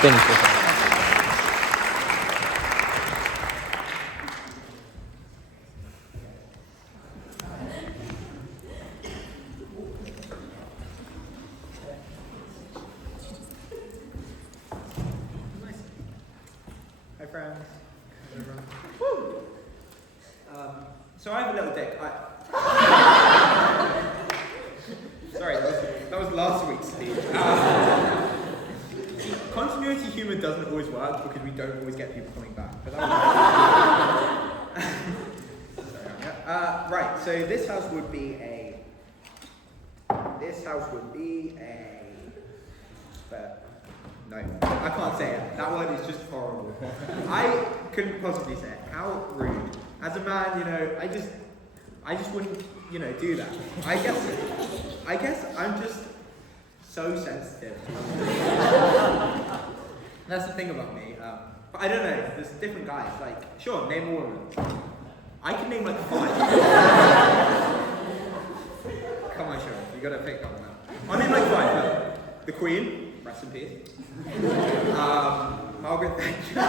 finish this. Hi friends. So I have a little dick. Sorry, that was last week's speech. Continuity humour doesn't always work because we don't always get people coming back. But that was right. So this house would be a. But no, I can't say it. That word is just horrible. I couldn't possibly say it. How rude. As a man, I just wouldn't, do that. I guess I'm just so sensitive. That's the thing about me. But I don't know. There's different guys. Like, sure, name a woman. I can name like 5. Come on, sure. You gotta pick up on that. I'll name like 5. Look. The Queen, rest in peace. Margaret Thatcher.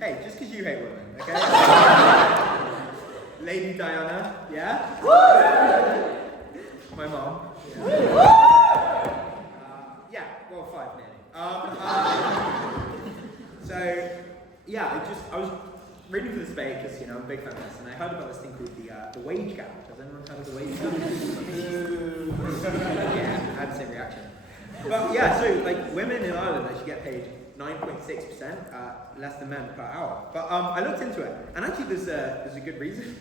Hey, just because you hate women, okay? Lady Diana, yeah? My mom. Yeah, well, 5 nearly. So, yeah, I was reading for this debate because, I'm a big feminist, and I heard about this thing called the wage gap. Has anyone heard of the wage gap? Yeah, I had the same reaction. But yeah, so like women in Ireland actually get paid 9.6% less than men per hour. But I looked into it, and actually there's a good reason.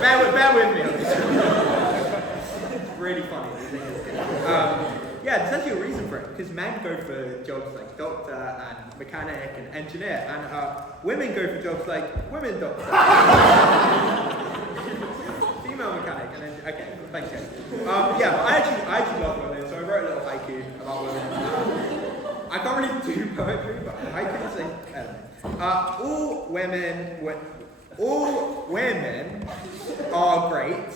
bear with me on this. It's really funny. Yeah, there's actually a reason for it, because men go for jobs like doctor and mechanic and engineer, and women go for jobs like women doctor, female mechanic, and then okay, thanks guys. Yeah, but I actually love women, so I wrote a little haiku about women. I can't really do poetry, but I can sing. All women are great.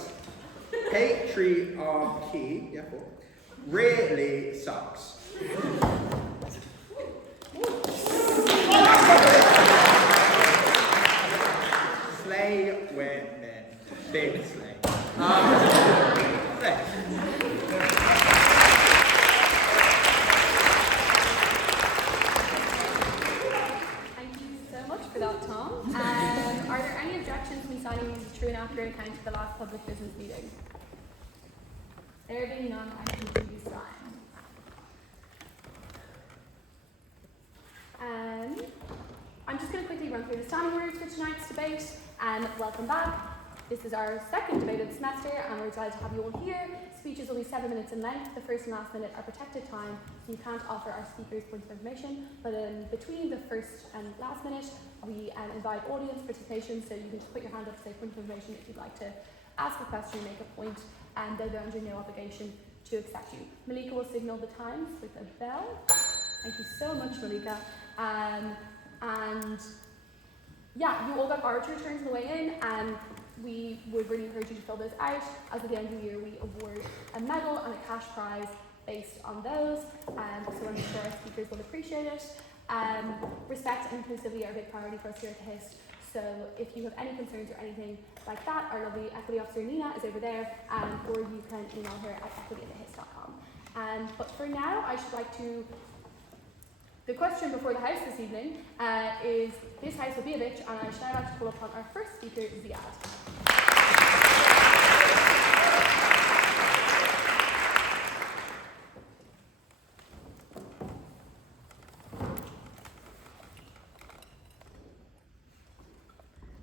Patriarchy, yeah, cool. Really sucks. Slay women. Big slay. Thanks. Thank you so much for that, Tom. Are there any objections to me signing a true and accurate account of the last public business meeting? There being none, I can do this sign. I'm just going to quickly run through the standing orders for tonight's debate, and welcome back. This is our second debate of the semester, and we're delighted to have you all here. Speeches will be 7 minutes in length. The first and last minute are protected time, so you can't offer our speakers points of information, but in between the first and last minute, we invite audience participation, so you can just put your hand up to say point of information if you'd like to ask a question, make a point, and they're under no obligation to accept you. Malika will signal the times with a bell. Thank you so much, Malika. And yeah, you all got orator turns on the way in, and we would really encourage you to fill those out, as at the end of the year we award a medal and a cash prize based on those, so I'm sure our speakers will appreciate it. Respect and inclusivity are a big priority for us here at the HIST, so if you have any concerns or anything like that, our lovely equity officer Nina is over there, or you can email her at equity@thehist.com. But for now, I should like to. The question before the house this evening is, this house will be a bitch, and I should now like to call upon our first speaker, Ziyad.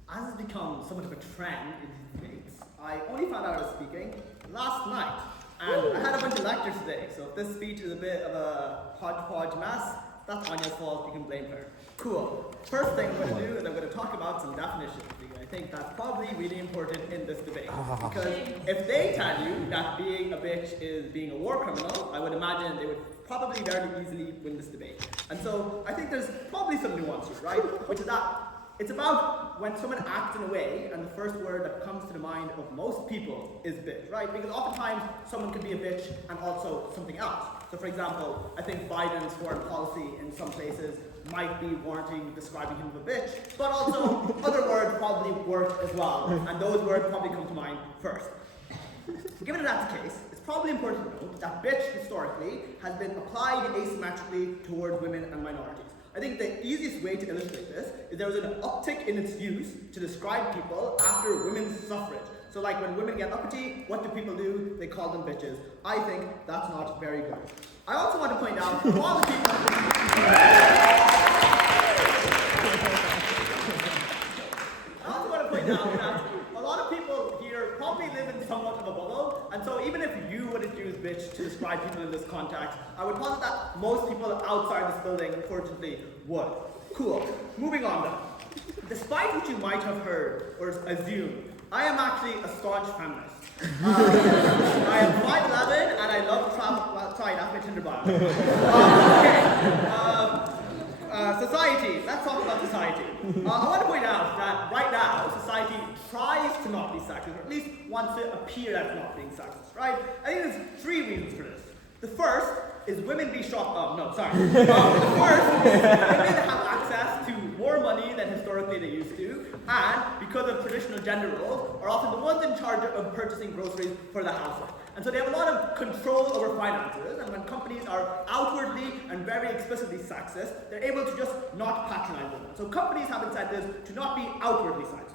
As has become somewhat of a trend in these debates, I only found out I was speaking last night, and I had a bunch of lectures today, so if this speech is a bit of a hodgepodge mess, that's Áine's fault, you can blame her. Cool. First thing I'm going to do is I'm going to talk about some definitions, because I think that's probably really important in this debate. Because if they tell you that being a bitch is being a war criminal, I would imagine they would probably very easily win this debate. And so I think there's probably some nuance here, right? Which is that It's about when someone acts in a way, and the first word that comes to the mind of most people is bitch, right? Because oftentimes someone can be a bitch and also something else. So for example, I think Biden's foreign policy in some places might be warranting describing him as a bitch, but also other words probably work as well, and those words probably come to mind first. Given that's the case, it's probably important to note that bitch historically has been applied asymmetrically towards women and minorities. I think the easiest way to illustrate this is there was an uptick in its use to describe people after women's suffrage. So like when women get uppity, what do people do? They call them bitches. I think that's not very good. I also want to point out that all the people... I also want to point out that a lot of people here probably live in somewhat of a bubble, and so even if you wouldn't use bitch to describe people in this context, I would posit that most people outside this building, unfortunately, would. Cool. Moving on then. Despite what you might have heard or assumed, I am actually a staunch feminist. I am 5'11" and I love travel. Well, sorry, that's my Tinder bio. Society. Let's talk about society. I want to point out that right now, society tries to not be sexist, or at least wants to appear as not being sexist, right? I think there's 3 reasons for this. The first is women be shocked. Oh, no, sorry. The first is women have access to more money than historically they used to, and because of traditional gender roles, are often the ones in charge of purchasing groceries for the household. And so they have a lot of control over finances, and when companies are outwardly and very explicitly sexist, they're able to just not patronize women. So companies have incentives to not be outwardly sexist.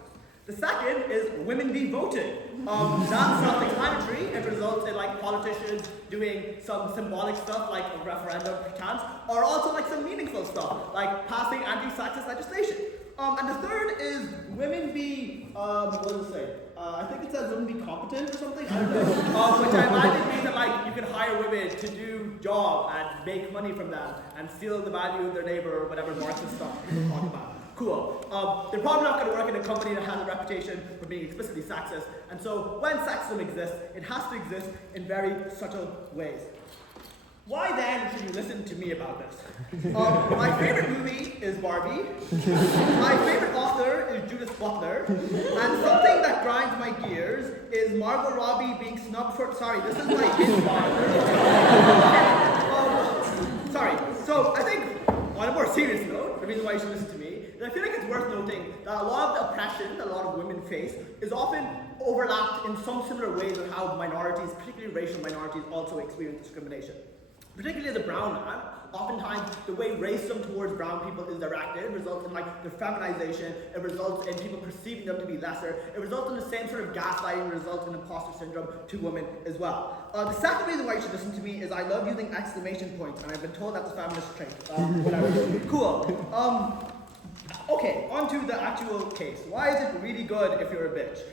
The second is women be voting. That's self-explanatory. It results in like politicians doing some symbolic stuff like a referendum perchance, or also like some meaningful stuff like passing anti-sexist legislation. And the third is women be, what does it say? I think it says women be competent or something, I don't know. Which I imagine means that like you can hire women to do job and make money from them and steal the value of their neighbor or whatever Marxist stuff people talk about. Cool. They're probably not going to work in a company that has a reputation for being explicitly sexist, and so when sexism exists, it has to exist in very subtle ways. Why then should you listen to me about this? My favorite movie is Barbie. My favorite author is Judith Butler. And something that grinds my gears is Margot Robbie being snubbed for... Sorry, this is my inspired. Sorry. So I think, on a more serious note, the reason why you should listen to me is I feel like it's worth noting that a lot of the oppression that a lot of women face is often overlapped in some similar ways of how minorities, particularly racial minorities, also experience discrimination. Particularly as a brown man, oftentimes the way racism towards brown people is directed results in like their feminization, it results in people perceiving them to be lesser, it results in the same sort of gaslighting, results in imposter syndrome to women as well. The second reason why you should listen to me is I love using exclamation points, and I've been told that's a feminist trait. Whatever. Cool. Okay, on to the actual case. Why is it really good if you're a bitch?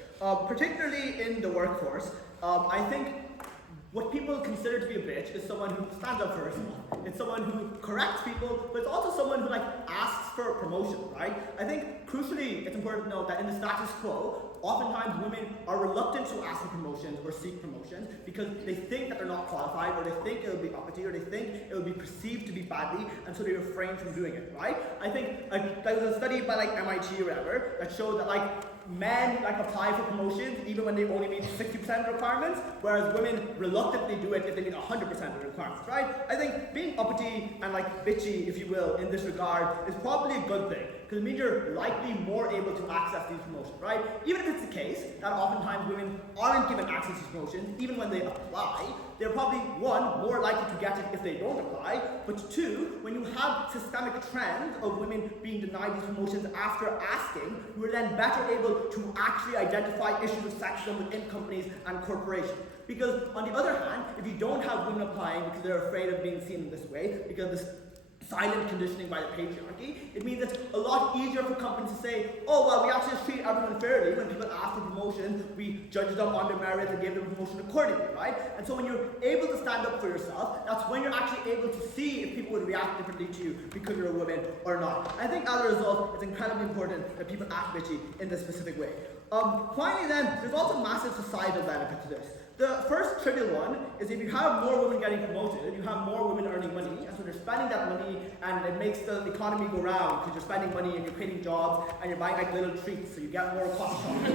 Particularly in the workforce, I think what people consider to be a bitch is someone who stands up for herself. It's someone who corrects people, but it's also someone who like asks for a promotion, right? I think crucially, it's important to note that in the status quo, oftentimes women are reluctant to ask for promotions or seek promotions because they think that they're not qualified, or they think it'll be uppity, or they think it'll be perceived to be badly, and so they refrain from doing it, right? I think there was a study by like MIT or whatever that showed that like men like apply for promotions even when they only meet 60% of the requirements, whereas women reluctantly do it if they meet 100% of the requirements, right? I think being uppity and like bitchy, if you will, in this regard is probably a good thing, because it means you're likely more able to access these promotions, right? Even if it's the case that oftentimes women aren't given access to promotions, even when they apply, they're probably, one, more likely to get it if they don't apply, but two, when you have systemic trends of women being denied these promotions after asking, you are then better able to actually identify issues of sexism within companies and corporations. Because on the other hand, if you don't have women applying because they're afraid of being seen in this way, because this silent conditioning by the patriarchy, it means it's a lot easier for companies to say, oh, well, we actually just treat everyone fairly. When people ask for promotions, we judge them on their merits and give them promotion accordingly, right? And so when you're able to stand up for yourself, that's when you're actually able to see if people would react differently to you because you're a woman or not. I think as a result, it's incredibly important that people act bitchy in this specific way. Finally then, there's also massive societal benefit to this. The first trivial one is if you have more women getting promoted, you have more women earning money, and so they're spending that money, and it makes the economy go round because you're spending money and you're creating jobs and you're buying like little treats, so you get more coffee shops.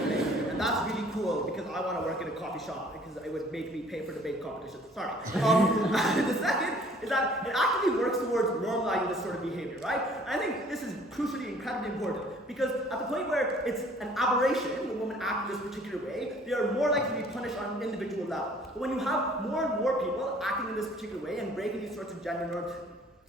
And that's really cool because I want to work in a coffee shop because it would make me pay for debate competitions. Sorry. The second is that it actually works towards normalizing this sort of behavior, right? And I think this is crucially incredibly important because at the point where it's an aberration when women act in this particular way, they are more likely to be punished on an individual level. But when you have more and more people acting in this particular way and breaking these sorts of gender norms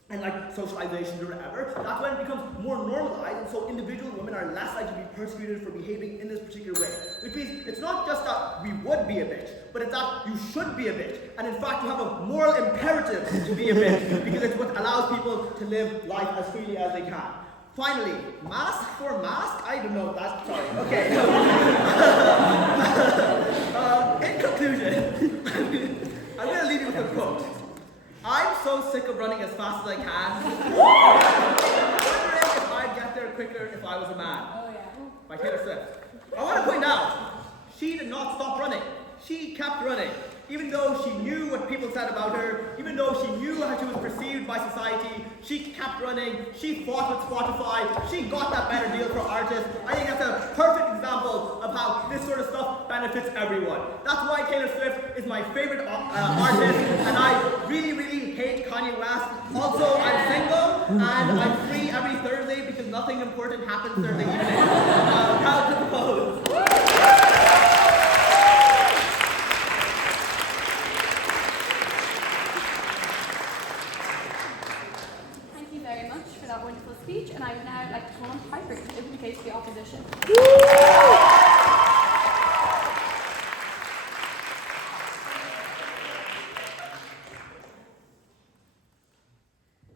and like socializations or whatever, that's when it becomes more normalized, and so individual women are less likely to be persecuted for behaving in this particular way. Which means it's not just that we would be a bitch, but it's that you should be a bitch. And in fact, you have a moral imperative to be a bitch because it's what allows people to live life as freely as they can. Finally, mask for mask? I don't know that. Sorry. Okay. In conclusion, I'm going to leave you with a quote. I'm so sick of running as fast as I can. Wondering if I'd get there quicker if I was a man. Oh yeah. By Taylor Swift. I want to point out, she did not stop running. She kept running. Even though she knew what people said about her, even though she knew how she was perceived by society, she kept running, she fought with Spotify, she got that better deal for artists. I think that's a perfect example of how this sort of stuff benefits everyone. That's why Taylor Swift is my favorite artist, and I really, really hate Kanye West. Also, I'm single, and I'm free every Thursday because nothing important happens Thursday evening. Proud to propose. That wonderful speech, and I would now like to call on Piper to open the case for the opposition.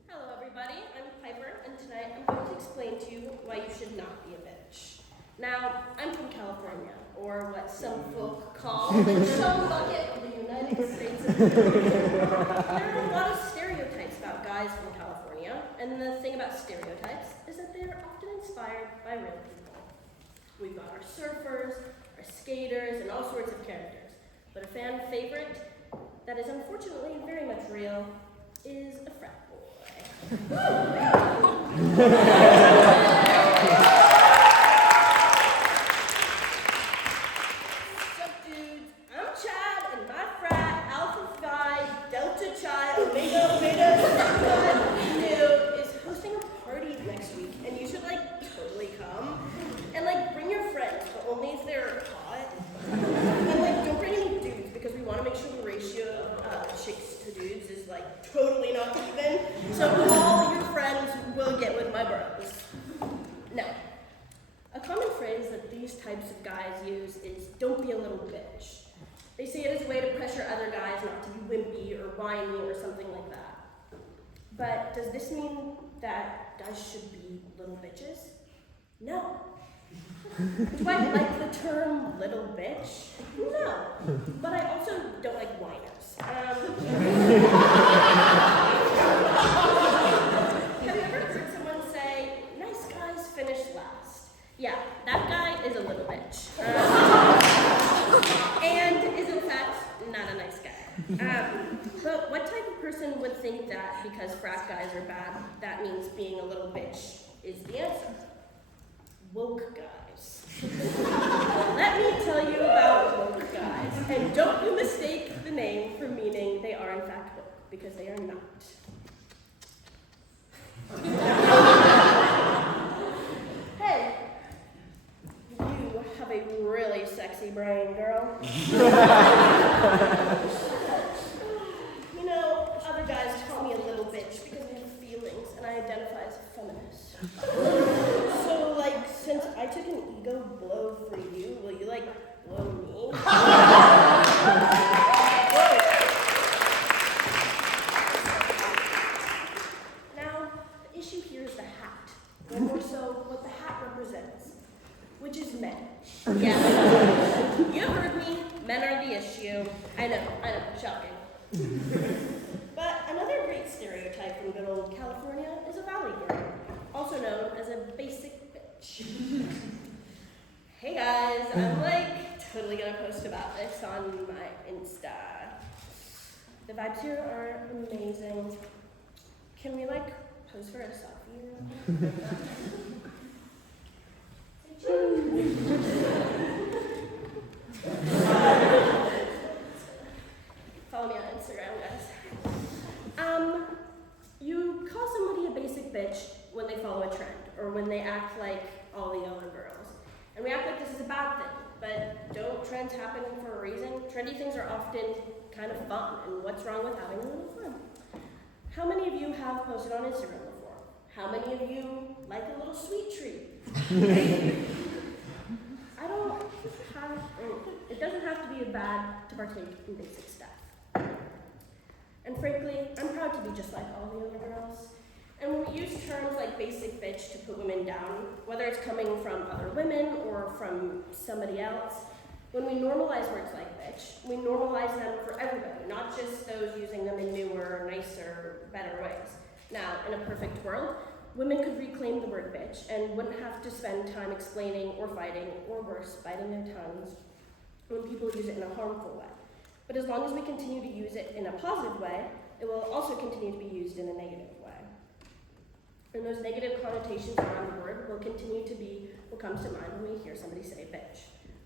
Hello everybody, I'm Piper, and tonight I'm going to explain to you why you should not be a bitch. Now, I'm from California, or what some folk call the chum bucket of the United States of America. There are a lot of stereotypes about guys from California, and the thing about stereotypes is that they are often inspired by real people. We've got our surfers, our skaters, and all sorts of characters. But a fan favorite that is unfortunately very much real is a frat boy. Sup dudes, I'm Chad, and my frat, Alpha Phi, Delta Chi, Omega, is hosting a party next week, and you should totally come. And bring your friends, but only if they're hot. And don't bring any dudes, because we want to make sure the ratio of chicks to dudes is totally not even. So all your friends will get with my bros. Now, a common phrase that these types of guys use is, don't be a little bitch. They say it as a way to pressure other guys not to be wimpy or whiny or something like that. But does this mean that guys should be little bitches? No. Do I like the term little bitch? No. But I also don't like whiners. Have you ever heard someone say, nice guys finish last? Yeah, that guy is a little bitch. And is in fact not a nice guy. But what type of person would think that because frat guys are bad, that means being a little bitch is the answer? Woke guys. Let me tell you about woke guys. And don't you mistake the name for meaning they are in fact woke, because they are not. Hey, you have a really sexy brain, girl. You know, other guys call me a little bitch because I have feelings and I identify as a feminist. So, since I took an ego blow for you, will you, blow me? Now, the issue here is the hat, or more so, what the hat represents, which is men. Yeah, you heard me, men are the issue. I know, shocking. But another great stereotype from good old California is a valley girl, also known as a basic bitch. Hey guys, I'm totally totally gonna post about this on my Insta. The vibes here are amazing. Can we like pose for a selfie? Follow me on Instagram, guys. You call somebody a basic bitch when they follow a trend, or when they act like all the other girls. And we act like this is a bad thing, but don't trends happen for a reason? Trendy things are often kind of fun, and what's wrong with having a little fun? How many of you have posted on Instagram before? How many of you like a little sweet treat? It doesn't have to be bad to partake in basic stuff. And frankly, I'm proud to be just like all the other girls. And when we use terms like basic bitch to put women down, whether it's coming from other women or from somebody else, when we normalize words like bitch, we normalize them for everybody, not just those using them in newer, nicer, better ways. Now, in a perfect world, women could reclaim the word bitch and wouldn't have to spend time explaining or fighting, or worse, biting their tongues when people use it in a harmful way. But as long as we continue to use it in a positive way, it will also continue to be used in a negative way. And those negative connotations around the word will continue to be what comes to mind when we hear somebody say bitch.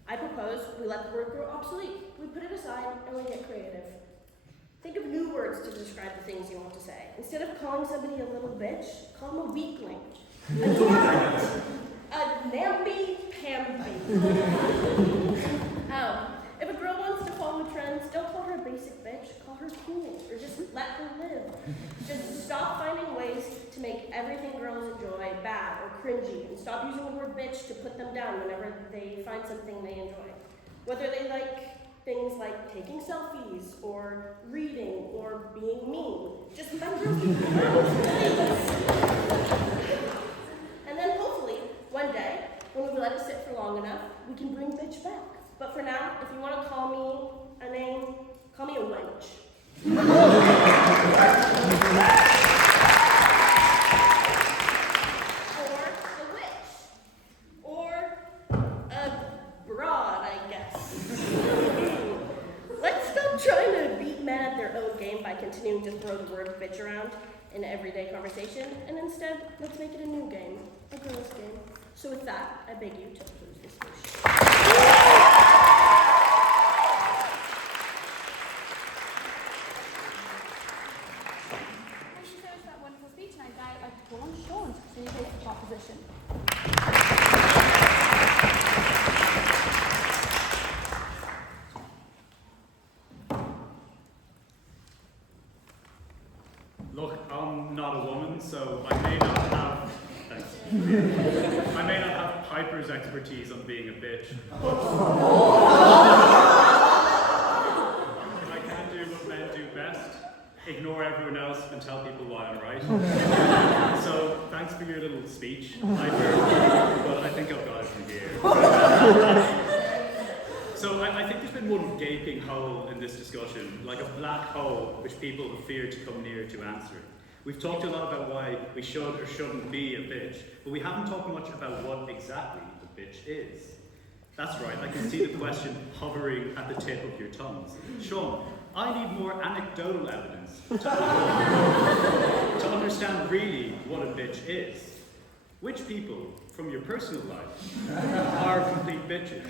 I propose we let the word grow obsolete. We put it aside and we get creative. Think of new words to describe the things you want to say. Instead of calling somebody a little bitch, call them a weakling, a dormant, a namby-pamby. If a girl wants to follow trends, don't call her a basic bitch, call her cool, or just let her live. Just stop finding ways to make everything girls enjoy bad or cringy, and stop using the word bitch to put them down whenever they find something they enjoy. Whether they like things like taking selfies, or reading, or being mean. Just let girls be girls, please. And then hopefully, one day, when we let it sit for long enough, we can bring bitch back. But for now, if you want to call me a name, call me a wench. Or a witch. Or a broad, I guess. Let's stop trying to beat men at their own game by continuing to throw the word bitch around in everyday conversation, and instead, let's make it a new game, a girl's game. So with that, I beg you to close this motion. Look, I'm not a woman, so I may not have Piper's expertise on being a bitch. I can do what men do best, ignore everyone else and tell people why I'm right. So thanks for your little speech, Piper, but I think I've got it from here. So I think there's been one gaping hole in this discussion, like a black hole which people have feared to come near to answering. We've talked a lot about why we should or shouldn't be a bitch, but we haven't talked much about what exactly a bitch is. That's right, I can see the question hovering at the tip of your tongues. Sean, I need more anecdotal evidence to understand really what a bitch is. Which people from your personal life are complete bitches?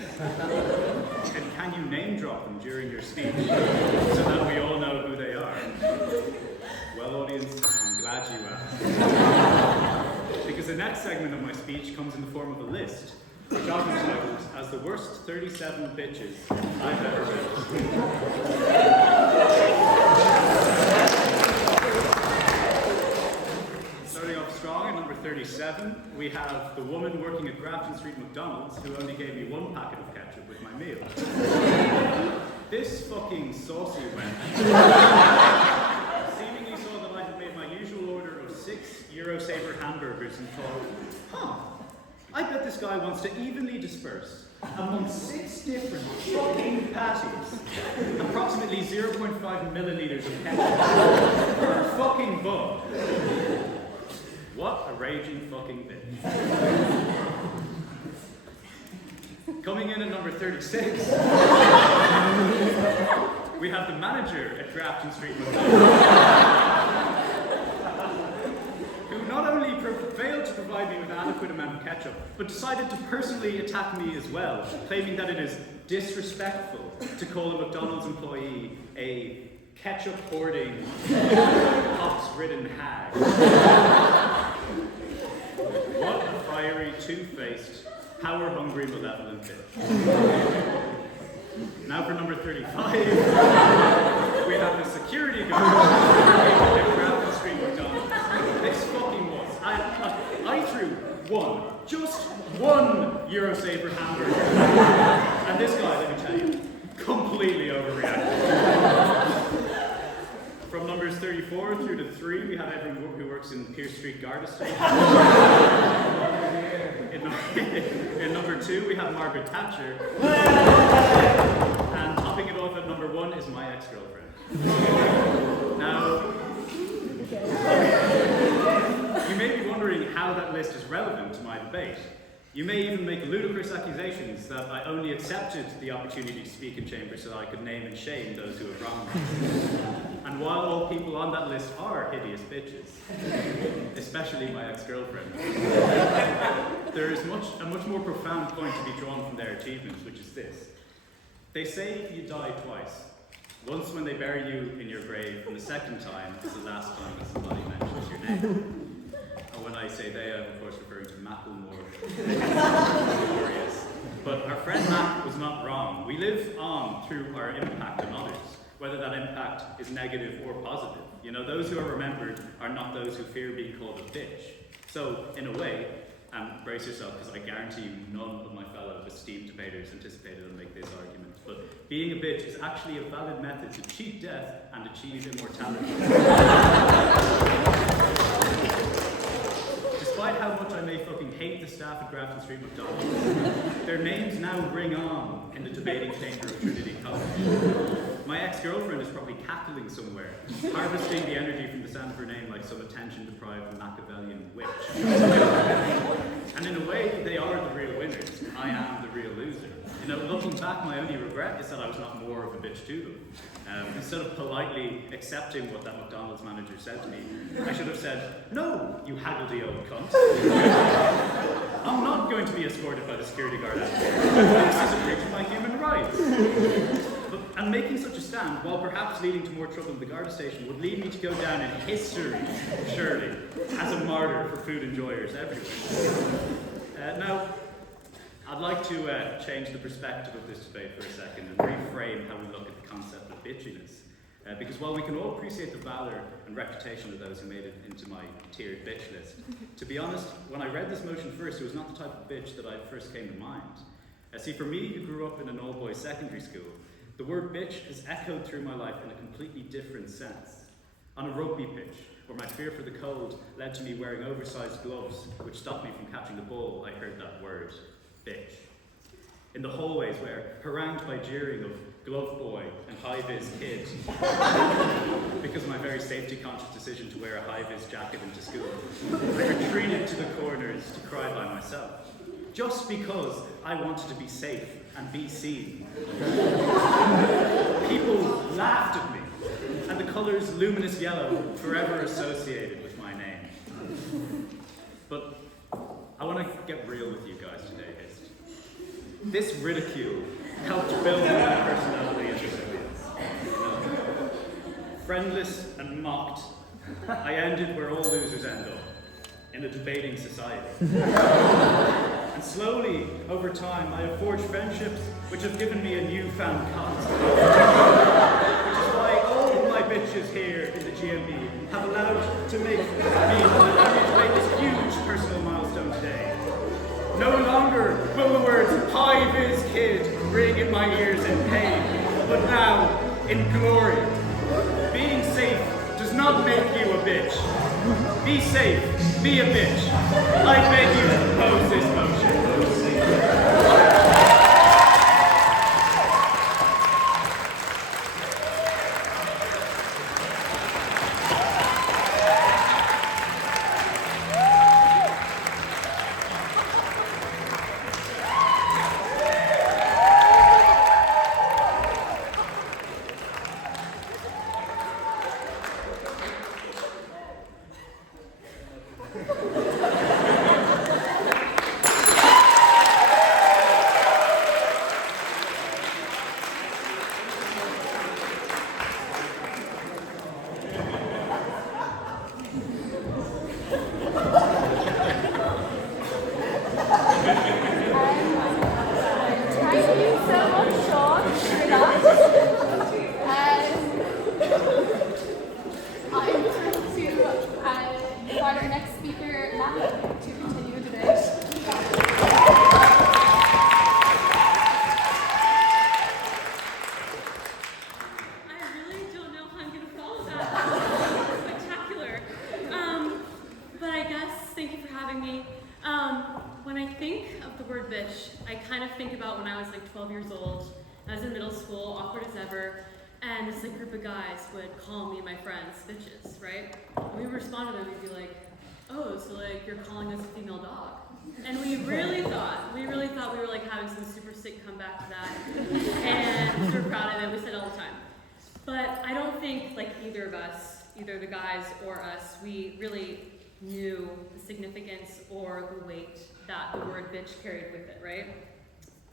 And can you name drop them during your speech so that we all know who they are? Well, audience, I'm glad you asked. Because the next segment of my speech comes in the form of a list, which I've entitled as the worst 37 bitches I've ever met. Starting off strong at number 37, we have the woman working at Grafton Street McDonald's who only gave me one packet of ketchup with my meal. This fucking saucy wench seemingly saw that I had made my usual order of 6 Eurosaver hamburgers and thought, I bet this guy wants to evenly disperse among 6 different fucking patties approximately 0.5 milliliters of ketchup per fucking bun. What a raging fucking bitch. Coming in at number 36, we have the manager at Grafton Street who not only failed to provide me with an adequate amount of ketchup, but decided to personally attack me as well, claiming that it is disrespectful to call a McDonald's employee a ketchup-hoarding, pox-ridden hag. What a fiery, two-faced, power-hungry, malevolent bitch. Now for number 35, we have the security guard at Grafton Street McDonald's. This fucking was. I threw just one Eurosaver hamburger. And this guy, let me tell you, completely overreacted. From numbers 34 through to 3, we have everyone who works in Pierce Street Garda Station. In number 2, we have Margaret Thatcher. And topping it off at number 1 is my ex-girlfriend. Now, you may be wondering how that list is relevant to my debate. You may even make ludicrous accusations that I only accepted the opportunity to speak in chamber so that I could name and shame those who have wronged me. And while all people on that list are hideous bitches, especially my ex-girlfriend, there is a much more profound point to be drawn from their achievements, which is this. They say you die twice. Once when they bury you in your grave, and the second time is the last time that somebody mentions your name. And when I say they, I'm of course referring to Macklemore. Glorious. But our friend Mac was not wrong. We live on through our impact on others, whether that impact is negative or positive. You know, those who are remembered are not those who fear being called a bitch. So, in a way, and brace yourself, because I guarantee you none of my fellow esteemed debaters anticipated I'd make this argument, but being a bitch is actually a valid method to cheat death and achieve immortality. Despite how much I may fucking hate the staff at Grafton Street McDonald's, their names now ring on in the debating chamber of Trinity College. My ex-girlfriend is probably cackling somewhere, harvesting the energy from the sound of her name like some attention-deprived Machiavellian witch. And in a way, they are the real winners. I am the real loser. You know, looking back, my only regret is that I was not more of a bitch to them. Instead of politely accepting what that McDonald's manager said to me, I should have said, "No, you haggledy old cunt. I'm not going to be escorted by the security guard out here. This is a breach of my human rights." And making such a stand, while perhaps leading to more trouble in the Garda station, would lead me to go down in history, surely, as a martyr for food enjoyers everywhere. Now, I'd like to change the perspective of this debate for a second and reframe how we look at the concept of bitchiness. Because while we can all appreciate the valour and reputation of those who made it into my tiered bitch list, to be honest, when I read this motion first, it was not the type of bitch that I first came to mind. See, for me, who grew up in an all-boys secondary school, the word bitch has echoed through my life in a completely different sense. On a rugby pitch, where my fear for the cold led to me wearing oversized gloves, which stopped me from catching the ball, I heard that word, bitch. In the hallways where, harangued by jeering of glove boy and high-vis kid, because of my very safety-conscious decision to wear a high-vis jacket into school, I retreated to the corners to cry by myself, just because I wanted to be safe and be seen. People laughed at me, and the colours luminous yellow forever associated with my name. But I want to get real with you guys today, Hist. This ridicule helped build my personality as resilience. Friendless and mocked, I ended where all losers end up, in a debating society. And slowly, over time, I have forged friendships which have given me a newfound confidence. Which is why all of my bitches here in the GMB have allowed to make this huge personal milestone today. No longer will the words high-vis kid ring in my ears in pain, but now in glory. Being safe does not make you a bitch. Be safe, be a bitch. I beg you to oppose this motion. word bitch, I kind of think about when I was like 12 years old. I was in middle school, awkward as ever, and this like group of guys would call me and my friends bitches, right? And we would respond to them and be like, oh, so like you're calling us a female dog. And we really thought we were like having some super sick comeback to that. And we were proud of it, we said it all the time. But I don't think like either of us, either the guys or us, we really knew the significance or the weight that the word bitch carried with it, right?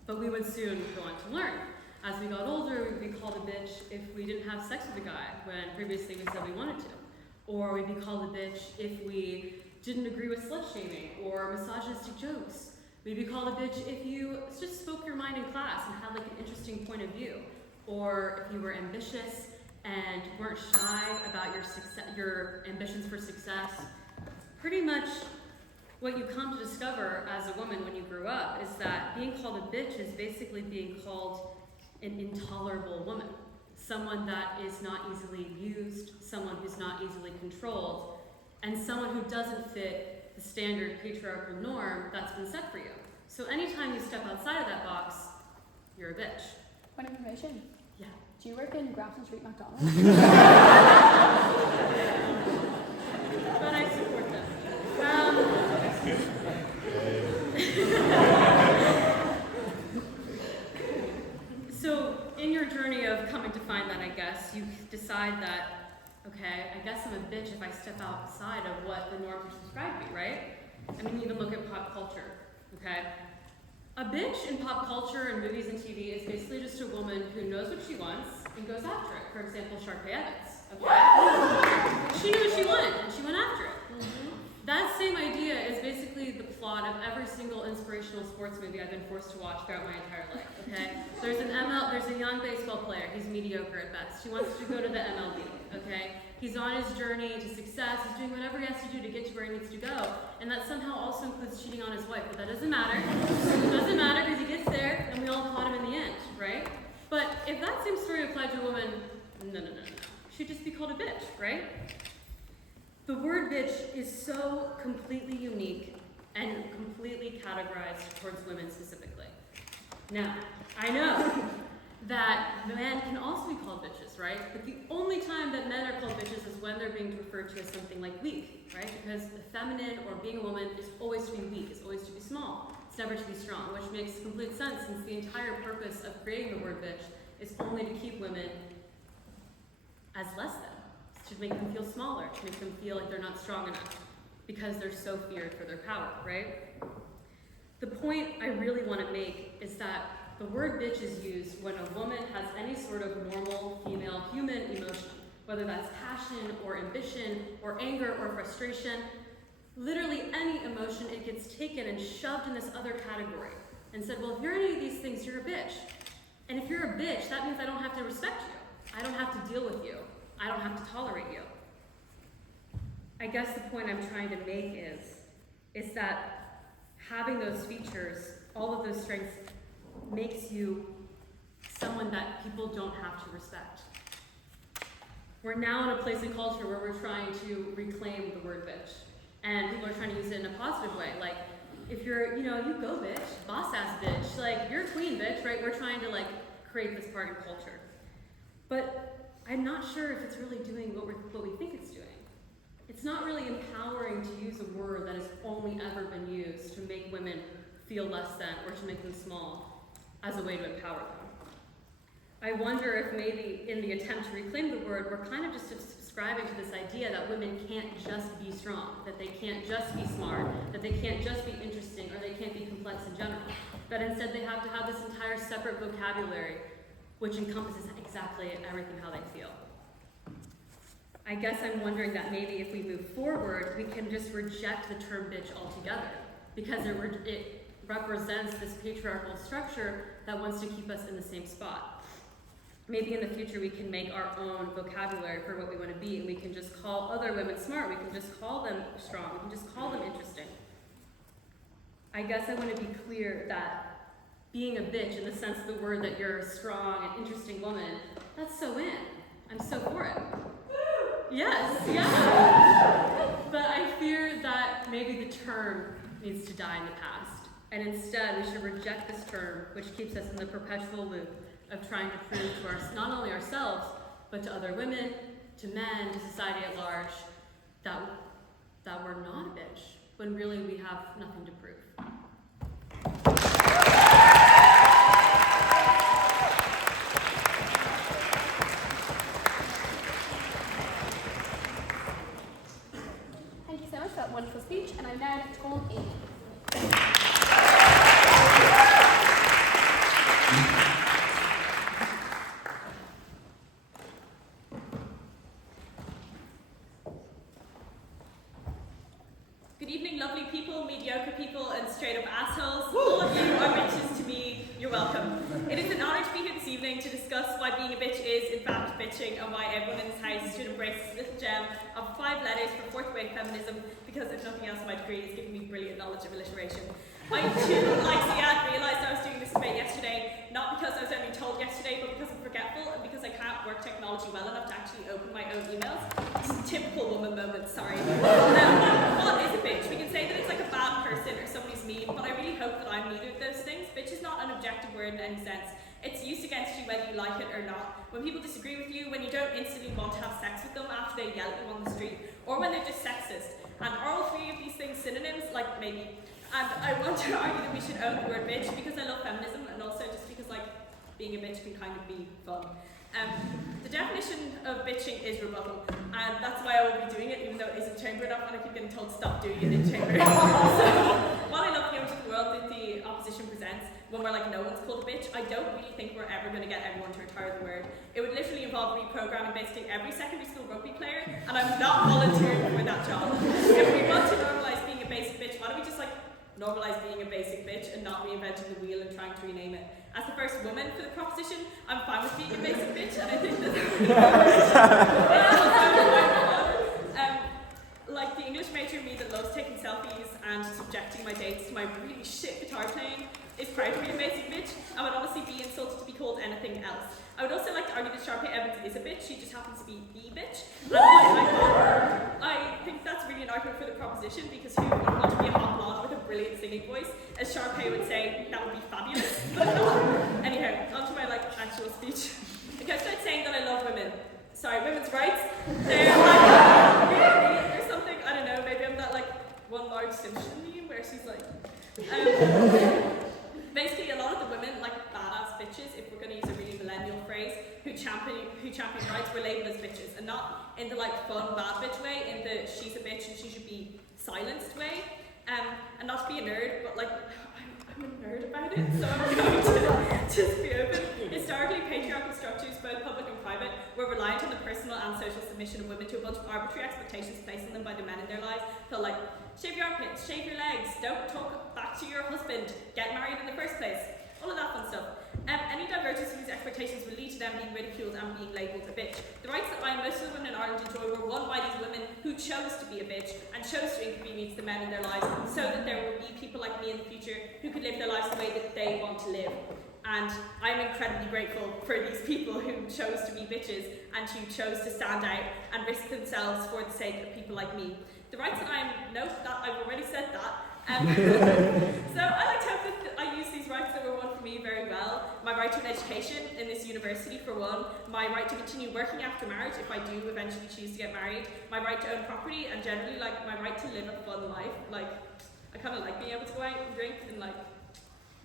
But we would soon go on to learn. As we got older, we'd be called a bitch if we didn't have sex with a guy when previously we said we wanted to. Or we'd be called a bitch if we didn't agree with slut shaming or misogynistic jokes. We'd be called a bitch if you just spoke your mind in class and had like an interesting point of view. Or if you were ambitious and weren't shy about your ambitions for success. Pretty much what you come to discover as a woman when you grew up is that being called a bitch is basically being called an intolerable woman. Someone that is not easily used, someone who's not easily controlled, and someone who doesn't fit the standard patriarchal norm that's been set for you. So anytime you step outside of that box, you're a bitch. Point of information. Yeah. Do you work in Grafton Street McDonald's? But I support them. So in your journey of coming to find that, I guess, you decide that, okay, I guess I'm a bitch if I step outside of what the norms are prescribed to me, right? I mean, even look at pop culture, okay? A bitch in pop culture and movies and TV is basically just a woman who knows what she wants and goes after it. For example, Sharpay Evans, okay? She knew what she wanted and she went after it. That same idea is basically the plot of every single inspirational sports movie I've been forced to watch throughout my entire life, okay? There's a young baseball player, he's mediocre at best. He wants to go to the MLB, okay? He's on his journey to success, he's doing whatever he has to do to get to where he needs to go, and that somehow also includes cheating on his wife, but that doesn't matter. It doesn't matter because he gets there and we all caught him in the end, right? But if that same story applied to a woman, no. She'd just be called a bitch, right? The word bitch is so completely unique and completely categorized towards women specifically. Now, I know that men can also be called bitches, right? But the only time that men are called bitches is when they're being referred to as something like weak, right? Because the feminine or being a woman is always to be weak, is always to be small. It's never to be strong, which makes complete sense since the entire purpose of creating the word bitch is only to keep women as less than. To make them feel smaller, to make them feel like they're not strong enough because they're so feared for their power, right? The point I really want to make is that the word bitch is used when a woman has any sort of normal female human emotion, whether that's passion or ambition or anger or frustration, literally any emotion, it gets taken and shoved in this other category and said, well, if you're any of these things, you're a bitch. And if you're a bitch, that means I don't have to respect you. I don't have to deal with you. I don't have to tolerate you. I guess the point I'm trying to make is that having those features, all of those strengths, makes you someone that people don't have to respect. We're now in a place in culture where we're trying to reclaim the word bitch. And people are trying to use it in a positive way. Like, if you're, you go bitch, boss ass bitch, like, you're a queen bitch, right? We're trying to, create this part of culture. But I'm not sure if it's really doing what we think it's doing. It's not really empowering to use a word that has only ever been used to make women feel less than or to make them small as a way to empower them. I wonder if maybe in the attempt to reclaim the word, we're kind of just subscribing to this idea that women can't just be strong, that they can't just be smart, that they can't just be interesting, or they can't be complex in general. That instead they have to have this entire separate vocabulary which encompasses exactly everything how they feel. I guess I'm wondering that maybe if we move forward, we can just reject the term bitch altogether, because it represents this patriarchal structure that wants to keep us in the same spot. Maybe in the future we can make our own vocabulary for what we want to be, and we can just call other women smart, we can just call them strong, we can just call them interesting. I guess I want to be clear that being a bitch in the sense of the word that you're a strong and interesting woman, that's so in. I'm so for it. Yes, yeah. But I fear that maybe the term needs to die in the past. And instead, we should reject this term, which keeps us in the perpetual loop of trying to prove to not only ourselves, but to other women, to men, to society at large, that we're not a bitch, when really we have nothing to prove. Thank you so much for that wonderful speech, and I'm now told Áine. Good evening, lovely people, mediocre people, and straight up assholes. All of you are bitches to me. You're welcome. It is an honor to be here this evening to discuss why being a bitch is, in fact, bitching, and why everyone in this house should embrace this little gem of 5 letters for fourth grade feminism, because if nothing else, my degree has given me brilliant knowledge of alliteration. I too, like Ziyad, realised I was doing this debate yesterday, not because I was only told yesterday, but because I'm forgetful and because I can't work technology well enough to actually open my own emails. Typical woman moment, sorry. What is a bitch? We can say that it's like a bad person or somebody who's mean, but I really hope that I'm neither of those things. Bitch is not an objective word in any sense. It's used against you whether you like it or not. When people disagree with you, when you don't instantly want to have sex with them after they yell at you on the street, or when they're just sexist. And are all 3 of these things synonyms? Like, maybe. And I want to argue that we should own the word bitch because I love feminism, and also just because, like, being a bitch can kind of be fun. The definition of bitching is rebuttal, and that's why I will be doing it, even though it isn't chamber enough, and I keep getting told to stop doing it in chamber. So, while I love the image of the world that the opposition presents, when we're like, no one's called a bitch, I don't really think we're ever going to get everyone to retire the word. It would literally involve reprogramming basically every secondary school rugby player, and I'm not volunteering for that job. If we want to normalise being a basic bitch, why don't we just, like, normalise being a basic bitch and not reinventing the wheel and trying to rename it? As the first woman for the proposition, I'm fine with being a basic bitch, and I think like the English major in me that loves taking selfies and subjecting my dates to my really shit guitar playing is proud to be a basic bitch. I would honestly be insulted to be called anything else. I would also like to argue that Sharpay Evans is a bitch, she just happens to be the bitch. And I think that's really an argument for the proposition, because who would want to be a hot blonde with a brilliant singing voice? As Sharpay would say, that would be fabulous. But anyhow, on to my actual speech. Okay, I started saying that I love women. Sorry, women's rights. They're like, there's something, I don't know, maybe I'm that like one large Simpson meme where she's like, basically a lot of the women, like badass bitches, if we're going to use a really millennial phrase, who champion rights, were labelled as bitches, and not in the like fun bad bitch way, in the she's a bitch and she should be silenced way, and not to be a nerd, but like I'm a nerd about it, so I'm going to just be open. Historically, patriarchal structures, both public and private, were reliant on the personal and social submission of women to a bunch of arbitrary expectations placed on them by the men in their lives. So like, shave your armpits, shave your legs, don't talk back to your husband, get married in the first place, all of that fun stuff. Any divergence from these expectations would lead to them being ridiculed and being labelled a bitch. The rights that I and most of the women in Ireland enjoy were won by these women who chose to be a bitch and chose to inconvenience the men in their lives, so that there will be people like me in the future who could live their lives the way that they want to live. And I'm incredibly grateful for these people who chose to be bitches and who chose to stand out and risk themselves for the sake of people like me. The rights that I've already said that. So I like to hope that I use these rights that were won for me very well. My right to an education in this university, for one. My right to continue working after marriage if I do eventually choose to get married. My right to own property, and generally like my right to live a fun life. Like, I kind of like being able to go out and drink and like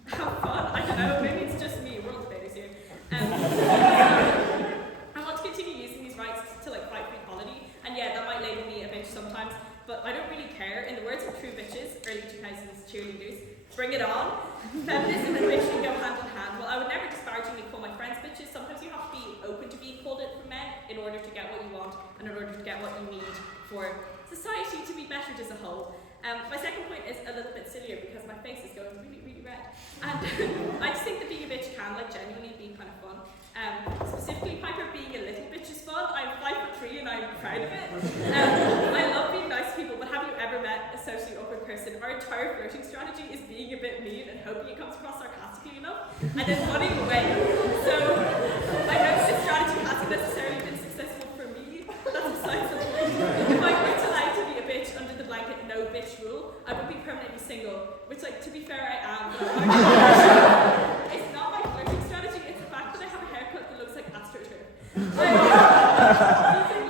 have fun. I don't know, maybe it's just me, world debaters here. I want to continue using these rights to like fight for equality, and yeah, that might label me a bitch sometimes, but I don't really care. In the words of true bitches, early 2000s cheerleaders, bring it on. Feminism and bitching go hand in hand. Well, I would never disparagingly call my friends bitches. Sometimes you have to be open to being called it from men in order to get what you want and in order to get what you need for society to be bettered as a whole. My second point is a little bit sillier because my face is going really, really red. And I just think that being a bitch can like genuinely be kind of fun. Specifically, Piper, being a little bitch is fun. I'm 5'3" and I'm proud of it. I love being nice to people, but have you ever met a socially awkward person? Our entire flirting strategy is being a bit mean and hoping it comes across sarcastically enough, and then running away. So I know this strategy hasn't necessarily been successful for me. That's beside the point. If I weren't allowed to be a bitch under the blanket no bitch rule, I would be permanently be single, which, like, to be fair, I am. But it's not my flirting strategy, it's the fact that I have a haircut that looks like AstroTurf. Like,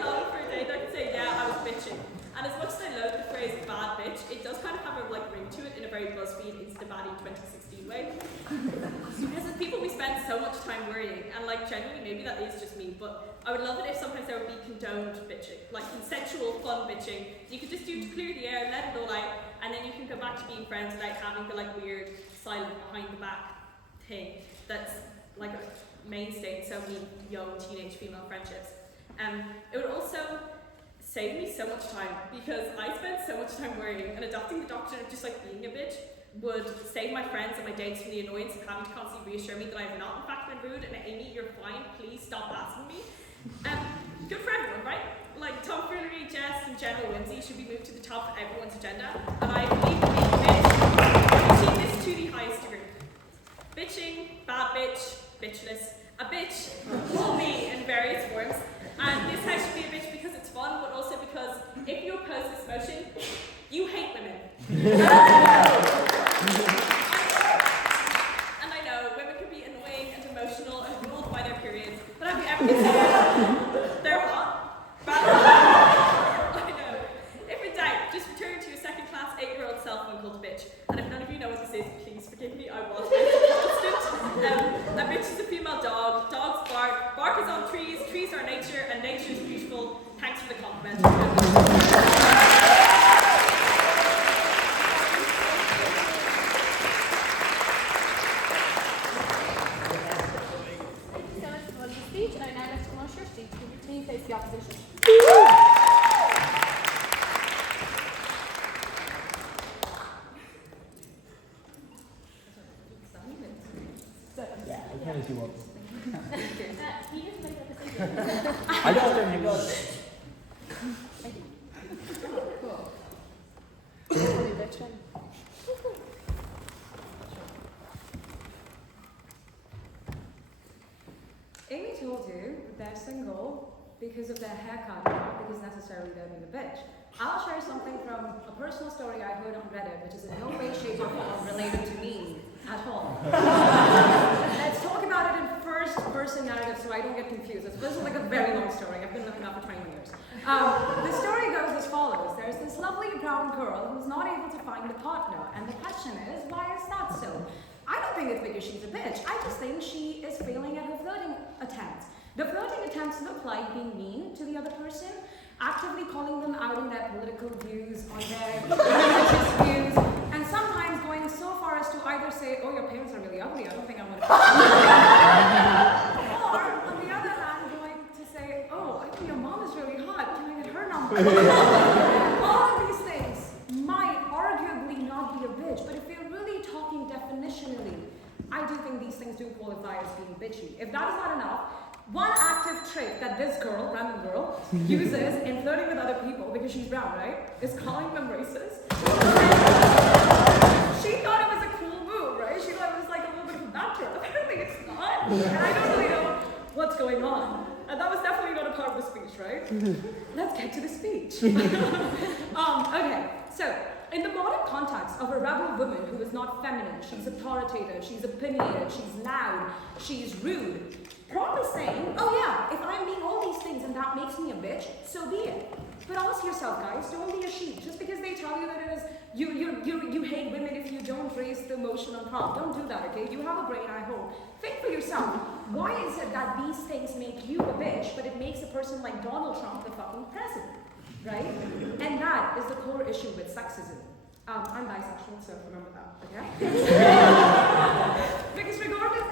long for a day that I can say, yeah, I was bitching. And as much as I love the phrase bad bitch, it does kind of have a like ring to it in a very BuzzFeed Insta-Baddie 2016 way. Because as people, we spend so much time worrying, and like genuinely, maybe that is just me, but I would love it if sometimes there would be condoned bitching, like consensual, fun bitching. You could just do to clear the air, let it all out, and then you can go back to being friends without having the like weird, silent, behind the back thing that's like a mainstay in so many young teenage female friendships. It would also save me so much time, because I spend so much time worrying, and adopting the doctrine of just like being a bitch would save my friends and my dates from the annoyance of having to constantly reassure me that I have not in fact been rude, and Amy, you're fine, please stop asking me. Good for everyone, right? Like tomfoolery, jest, and general whimsy should be moved to the top of everyone's agenda, and I believe that being a bitch will achieve this to the highest degree. Bitching, bad bitch, bitchless, a bitch, all me in various forms. And this house should be a bitch because it's fun, but also because if you oppose this motion, you hate women. And I know women can be annoying and emotional and ruled by their periods, but have you ever considered they're hot? I know. If in doubt, just return to your second-class 8-year-old self when called a bitch. And if none of you know what this is, please forgive me, I was constant. A bitch is a female dog. Dogs bark. Bark is on trees. Trees are nature, and nature is beautiful. Thanks for the compliment. Thank you so much for the speech, and I now like to call on Srishti to please face the opposition. As many as you want. He doesn't make up a decision. I don't think he does. Thank you. Cool. Only bitch then. Amy told you that they're single because of their haircut, not because necessarily they're being a bitch. I'll share something from a personal story I heard on Reddit, which is in no way, shape, or form related to me at all. Let's talk about it in first-person narrative so I don't get confused. This is like a very long story. I've been looking up for 21 years. The story goes as follows. There's this lovely brown girl who's not able to find a partner, and the question is, why is that so? I don't think it's because she's a bitch. I just think she is failing at her flirting attempts. The flirting attempts look like being mean to the other person, actively calling them out on their political views, on their religious views, and sometimes going so far as to either say, oh, your parents are really ugly, I don't think I want to or, on the other hand, going to say, oh, I think your mom is really hot, can I get her number? All of these things might arguably not be a bitch, but if we're really talking definitionally, I do think these things do qualify as being bitchy. If that is not enough, one active trait that this girl, random girl, uses in flirting with other people, because she's brown, right, is calling them racist. She thought it was a cool move, right? She thought it was like a little bit of a banter. Apparently it's not. And I don't really know what's going on. And that was definitely not a part of the speech, right? Let's get to the speech. Okay, so in the modern context of a rebel woman who is not feminine, she's authoritative, she's opinionated, she's loud, she's rude, promising, oh yeah, if I'm being all these things and that makes me a bitch, so be it. But ask yourself, guys, don't be a sheep. Just because they tell you that it is, you hate women if you don't raise the emotional prompt. Don't do that, okay? You have a brain, I hope. Think for yourself. Why is it that these things make you a bitch, but it makes a person like Donald Trump the fucking president, right? And that is the core issue with sexism. I'm bisexual, so remember that, okay? Because regardless,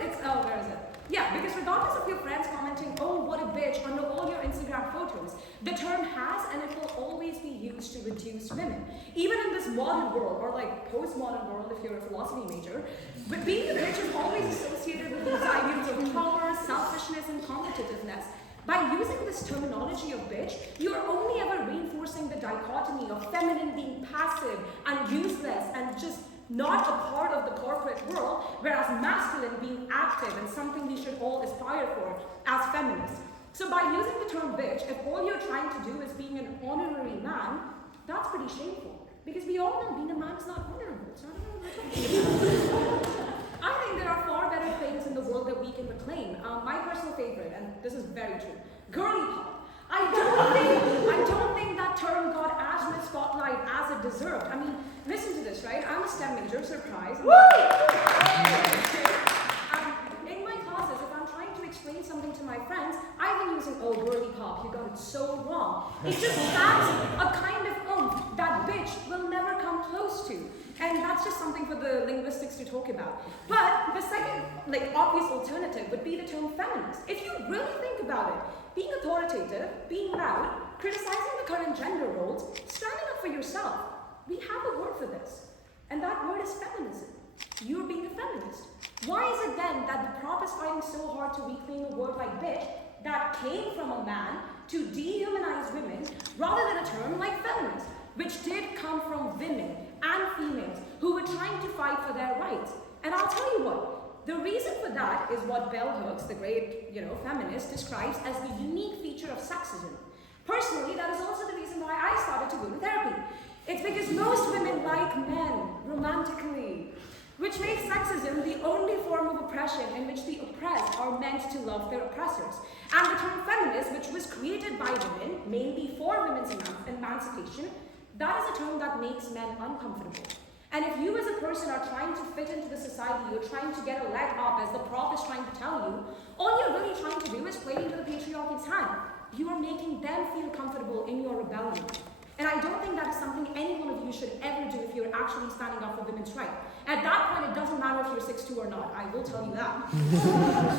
where is it? Yeah, because regardless of your friends commenting, oh, what a bitch, under all your Instagram photos, the term has and it will always be used to reduce women. Even in this modern world, or like postmodern world if you're a philosophy major, but being a bitch is always associated with these ideas of power, selfishness, and competitiveness. By using this terminology of bitch, you are only ever reinforcing the dichotomy of feminine being passive and useless and just not a part of the corporate world, whereas masculine being active and something we should all aspire for as feminists. So by using the term bitch, if all you're trying to do is being an honorary man, that's pretty shameful. Because we all know being a man is not honorable, so I don't know what we're talking about. I think there are far better things in the world that we can reclaim. My personal favorite, and this is very true, girly pop. I don't think that term got as much spotlight as it deserved. I mean, listen to this, right? I'm a STEM major, surprise. In my classes, if I'm trying to explain something to my friends, I've been using, oh, girly pop, you got it so wrong. It just adds a kind of oomph that bitch will never come close to. And that's just something for the linguistics to talk about. But the second, obvious alternative would be the term feminist. If you really think about it, being authoritative, being loud, criticizing the current gender roles, standing up for yourself, we have a word for this. And that word is feminism. You're being a feminist. Why is it then that the prop is fighting so hard to reclaim a word like bitch that came from a man to dehumanize women rather than a term like feminist, which did come from women and females who were trying to fight for their rights? And I'll tell you what, the reason for that is what Bell Hooks, the great, feminist, describes as the unique feature of sexism. Personally, that is also the reason why I started to go to therapy. It's because most women like men romantically, which makes sexism the only form of oppression in which the oppressed are meant to love their oppressors. And the term feminist, which was created by women, mainly for women's emancipation, that is a term that makes men uncomfortable. And if you as a person are trying to fit into the society, you're trying to get a leg up as the prop is trying to tell you, all you're really trying to do is play into the patriarchy's hand. You are making them feel comfortable in your rebellion. And I don't think that is something any one of you should ever do if you're actually standing up for women's rights. At that point, it doesn't matter if you're 6'2" or not. I will tell you that.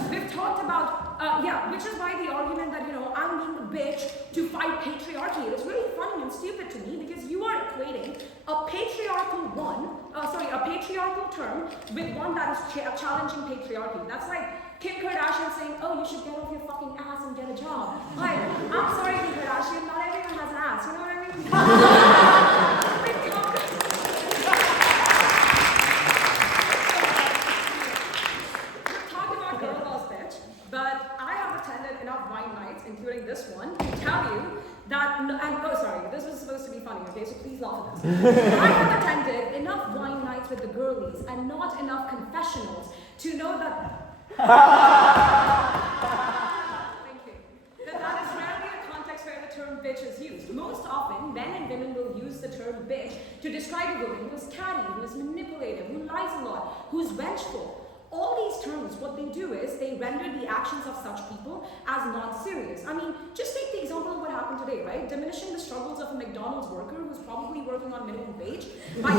We've talked about, which is why the argument that, I'm being a bitch to fight patriarchy is really funny and stupid to me, because you are equating a patriarchal term with one that is challenging patriarchy. That's like Kim Kardashian saying, oh, you should get off your fucking ass and get a job. Like, I'm sorry, Kim Kardashian, not everyone has an ass, you know what I mean? We've talked about girl boss bitch, but I have attended enough wine nights, including this one, to tell you that, this was supposed to be funny, okay, so please laugh at this. I have attended enough wine nights with the girlies and not enough confessionals to know that thank you. That is rarely a context where the term bitch is used. Most often, men and women will use the term bitch to describe a woman who is catty, who is manipulative, who lies a lot, who is vengeful. All these terms, what they do is they render the actions of such people as non-serious. I mean, just take the example of what happened today, right? Diminishing the struggles of a McDonald's worker who's probably working on minimum wage by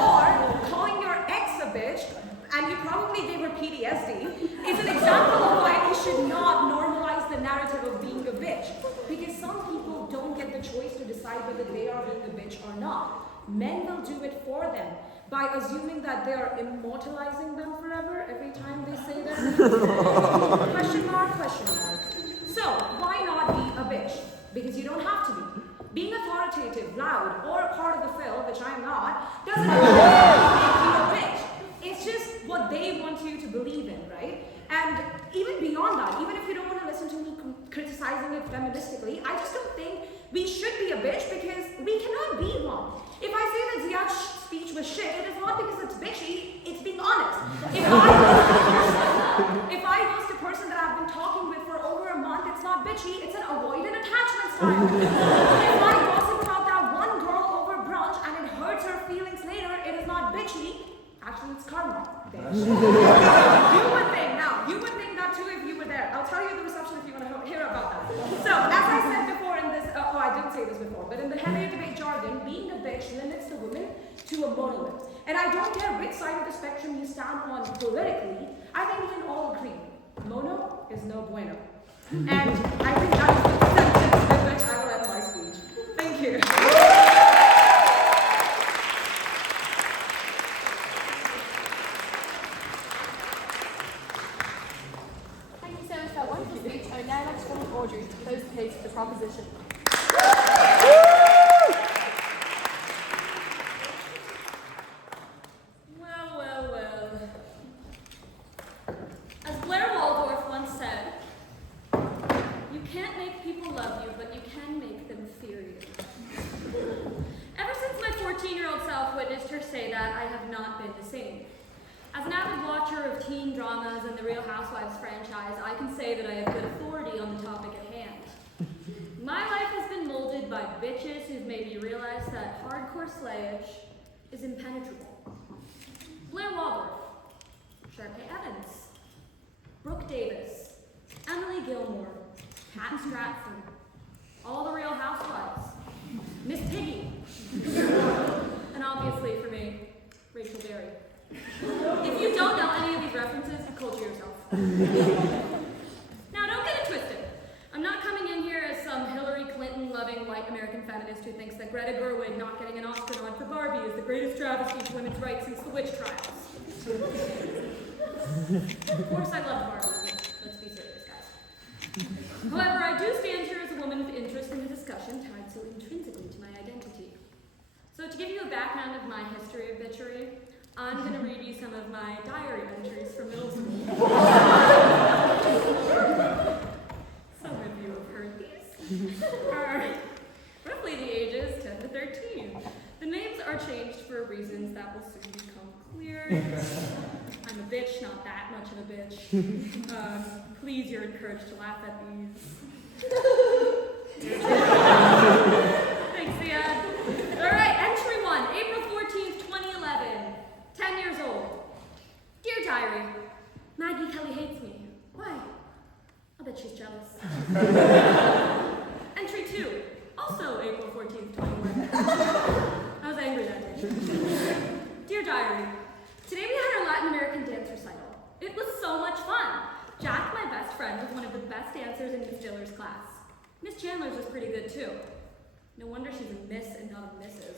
or calling your ex a bitch, and you probably gave her PTSD, is an example of why we should not normalize the narrative of being a bitch. Because some people don't get the choice to decide whether they are being a bitch or not. Men will do it for them by assuming that they are immortalizing them forever every time they say that. Question mark, question mark. So, why not be a bitch? Because you don't have to be. Being authoritative, loud, or a part of the film, which I'm not, doesn't make you a bitch. It's just what they want you to believe in, right? And even beyond that, even if you don't want to listen to me criticizing it feministically, I just don't think we should be a bitch because we cannot be one. If I say that Ziyad's speech was shit, it is not because it's bitchy, it's being honest. If I roast a person that I've been talking with for over a month, it's not bitchy, it's an avoidant attachment style. If I gossip about that one girl over brunch and it hurts her feelings later, it is not bitchy. Actually, it's karma. You would think that too if you were there. I'll tell you the reception if you want to hear about that. So, as I said before in this, I didn't say this before, but in the heavier debate jargon, being a bitch limits the woman to a monolith. And I don't care which side of the spectrum you stand on politically, I think we can all agree, mono is no bueno. And I think that is the sentence with which I will end my speech. Thank you. Now let's go with Audrey to close the case for the proposition. Well. As Blair Waldorf once said, you can't make people love you, but you can make them fear you. that I have not been the same. As an avid watcher of teen dramas and the Real Housewives franchise, I can say that I have good authority on the topic at hand. My life has been molded by bitches who've made me realize that hardcore slayage is impenetrable. Blair Waldorf, Sharkey Evans, Brooke Davis, Emily Gilmore, Kat Stratton, all the Real Housewives, Miss Piggy, and obviously for me, Rachel Berry. If you don't know any of these references, culture yourself. Now, don't get it twisted. I'm not coming in here as some Hillary Clinton-loving white American feminist who thinks that Greta Gerwig not getting an Oscar nod for Barbie is the greatest travesty to women's rights since the witch trials. Of course, I love Barbie. Let's be serious, guys. However, I do stand here as a woman with interest in the discussion tied so intrinsically to my identity. So to give you a background of my history of bitchery, I'm going to read you some of my diary entries from middle school. Some of you have heard these. Roughly the ages 10 to 13. The names are changed for reasons that will soon become clear. I'm a bitch, not that much of a bitch. Please, you're encouraged to laugh at these. Thanks, Ziyad. All right, entry 1, April 14th, 2011. 10 years old. Dear Diary, Maggie Kelly hates me. Why? I bet she's jealous. Entry 2, also April 14th, 2011. I was angry that day. Dear Diary, today we had our Latin American dance recital. It was so much fun. Jack, my best friend, was one of the best dancers in Miss Diller's class. Miss Chandler's was pretty good too. No wonder she's a miss and not a missus.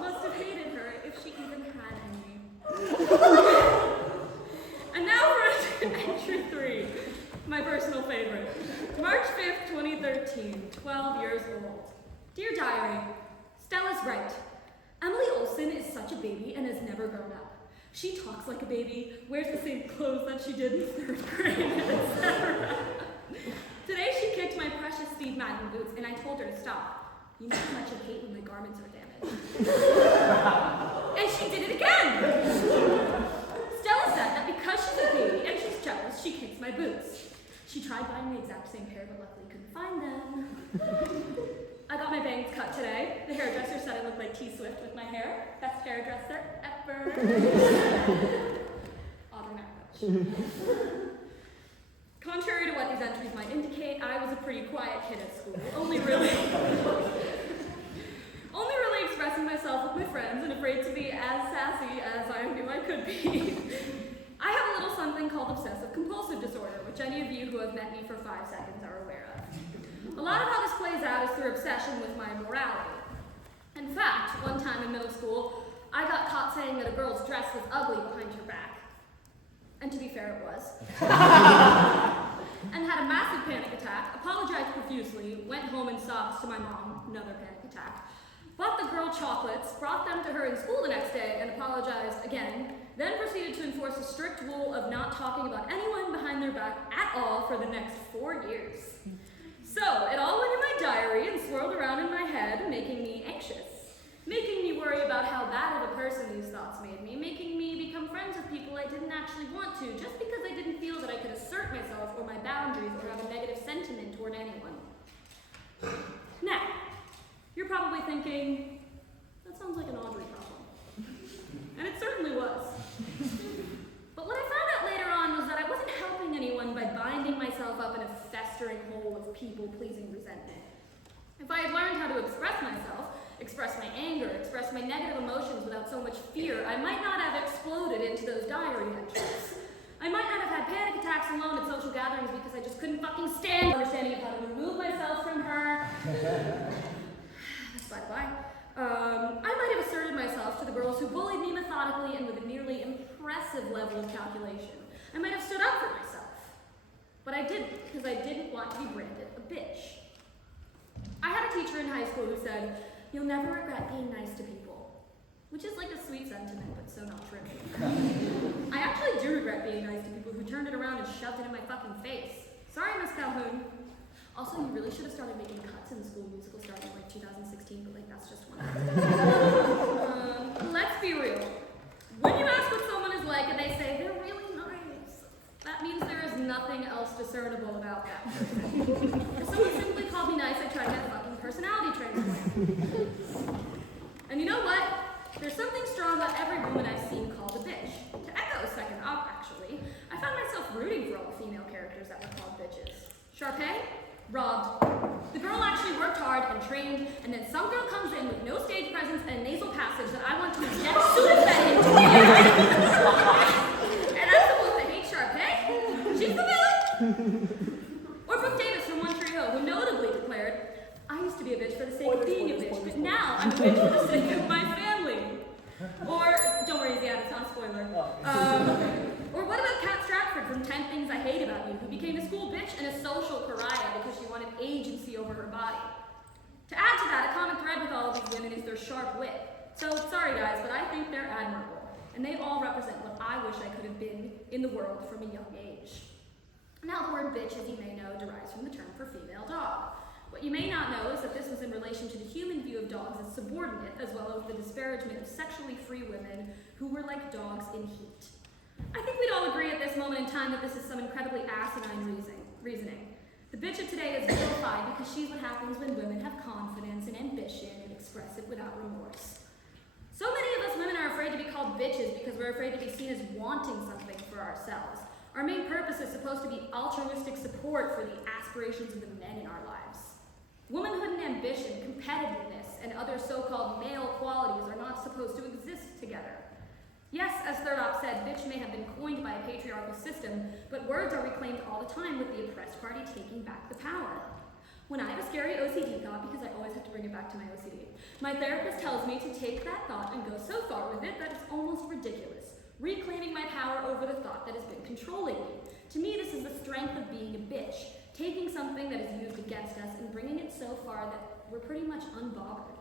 Must have hated her if she even had any. And now for entry 3, my personal favorite. March 5th, 2013, 12 years old. Dear Diary, Stella's right. Emily Olsen is such a baby and has never grown up. She talks like a baby, wears the same clothes that she did in 3rd grade, etc. Today she kicked my precious Steve Madden boots and I told her to stop. You know how much I hate when my garments are damaged. And she did it again! Stella said that because she's a baby and she's jealous, she kicks my boots. She tried buying the exact same pair but luckily couldn't find them. I got my bangs cut today. The hairdresser said I looked like T-Swift with my hair. Best hairdresser ever. Audrey Maglich. Contrary to what these entries might indicate, I was a pretty quiet kid at school, only really expressing myself with my friends and afraid to be as sassy as I knew I could be. I have a little something called obsessive-compulsive disorder, which any of you who have met me for 5 seconds are aware of. A lot of how this plays out is through obsession with my morality. In fact, one time in middle school, I got caught saying that a girl's dress was ugly behind her back. And to be fair, it was. And had a massive panic attack, apologized profusely, went home in sobs to my mom, another panic attack, bought the girl chocolates, brought them to her in school the next day, and apologized again, then proceeded to enforce a strict rule of not talking about anyone behind their back at all for the next 4 years. So, it all went in my diary and swirled around in my head, making me anxious, making me worry about how bad of a person these thoughts made me, making me become friends with people I didn't actually want to, just because I didn't feel that I could assert myself or my boundaries or have a negative sentiment toward anyone. Now, you're probably thinking, that sounds like an Audrey problem. And it certainly was. But what I found out later on was that I wasn't helping anyone by binding myself up in a festering hole of people-pleasing resentment. If I had learned how to express myself, express my anger, express my negative emotions without so much fear, I might not have exploded into those diary entries. I might not have had panic attacks alone at social gatherings because I just couldn't fucking stand understanding of how to remove myself from her. That's by the by. I might have asserted myself to the girls who bullied me methodically and with a nearly impressive level of calculation. I might have stood up for myself. But I didn't, because I didn't want to be branded a bitch. I had a teacher in high school who said, "You'll never regret being nice to people," which is like a sweet sentiment, but so not true. I actually do regret being nice to people who turned it around and shoved it in my fucking face. Sorry, Miss Calhoun. Also, Also, you really should have started making cuts in the school musical starting like 2016, but like that's just one. Let's be real. When you ask what someone is like and they say they're really nice, that means there is nothing else discernible about that person. If someone simply called me nice, I'd try to get a fucking personality transplant. And you know what? There's something strong about every woman I've seen called a bitch. To echo a second up, actually, I found myself rooting for all the female characters that were called bitches. Sharpay? Robbed. The girl actually worked hard and trained, and then some girl comes in with no stage presence and a nasal passage that I want to inject Sudafed into me. And I'm supposed to hate Sharpay? She's the villain! Or Brooke Davis from One Tree Hill, who notably declared, I used to be a bitch for the sake of being a bitch, but now I'm a bitch for the sake of my family. Or, don't worry, Ziyad, it's not a spoiler. Or what about Kat Stratford from 10 Things I Hate About You, who became a school bitch and a social pariah because she wanted agency over her body? To add to that, a common thread with all of these women is their sharp wit. So, sorry guys, but I think they're admirable. And they all represent what I wish I could have been in the world from a young age. Now, the word bitch, as you may know, derives from the term for female dog. What you may not know is that this was in relation to the human view of dogs as subordinate, as well as the disparagement of sexually free women who were like dogs in heat. I think we'd all agree at this moment in time that this is some incredibly asinine reasoning. The bitch of today is vilified because she's what happens when women have confidence and ambition and express it without remorse. So many of us women are afraid to be called bitches because we're afraid to be seen as wanting something for ourselves. Our main purpose is supposed to be altruistic support for the aspirations of the men in our lives. Womanhood and ambition, competitiveness, and other so-called male qualities are not supposed to exist together. Yes, as Third Op said, bitch may have been coined by a patriarchal system, but words are reclaimed all the time with the oppressed party taking back the power. When I have a scary OCD thought, because I always have to bring it back to my OCD, my therapist tells me to take that thought and go so far with it that it's almost ridiculous, reclaiming my power over the thought that has been controlling me. To me, this is the strength of being a bitch. Taking something that is used against us and bringing it so far that we're pretty much unbothered.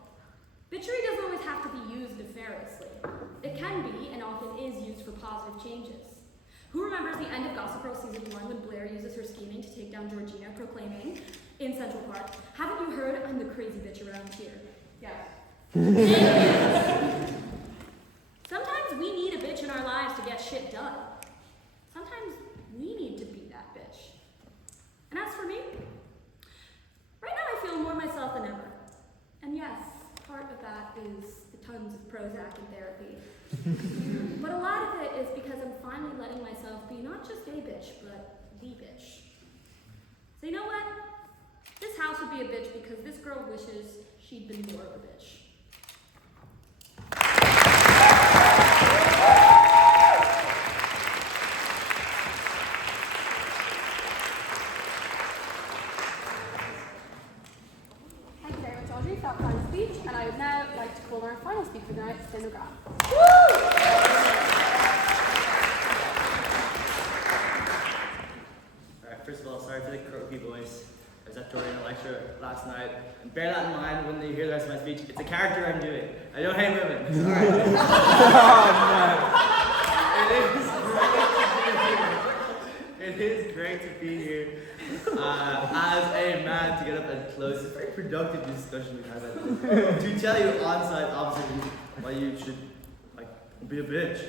Bitchery doesn't always have to be used nefariously. It can be, and often is, used for positive changes. Who remembers the end of Gossip Girl Season 1 when Blair uses her scheming to take down Georgina, proclaiming, in Central Park, haven't you heard I'm the crazy bitch around here? Yes. Sometimes we need a bitch in our lives to get shit done. Sometimes we need to be that bitch. And as for me, right now I feel more myself than ever. And yes, part of that is the tons of Prozac and therapy. But a lot of it is because I'm finally letting myself be not just a bitch, but the bitch. So you know what? This house would be a bitch because this girl wishes she'd been more of a bitch. Thank you very much, Audrey, for that fine speech, and I would now like to call our final speaker for the night, McGrath. Alright, first of all, sorry for the croaky voice. I was at Dorian lecture last night, and bear that in mind when you hear the rest of my speech. It's a character I'm doing. I don't hate women. It's alright. It is great to be here. As a man, to get up and close a very productive discussion we had to tell you on-site opposite why you should be a bitch.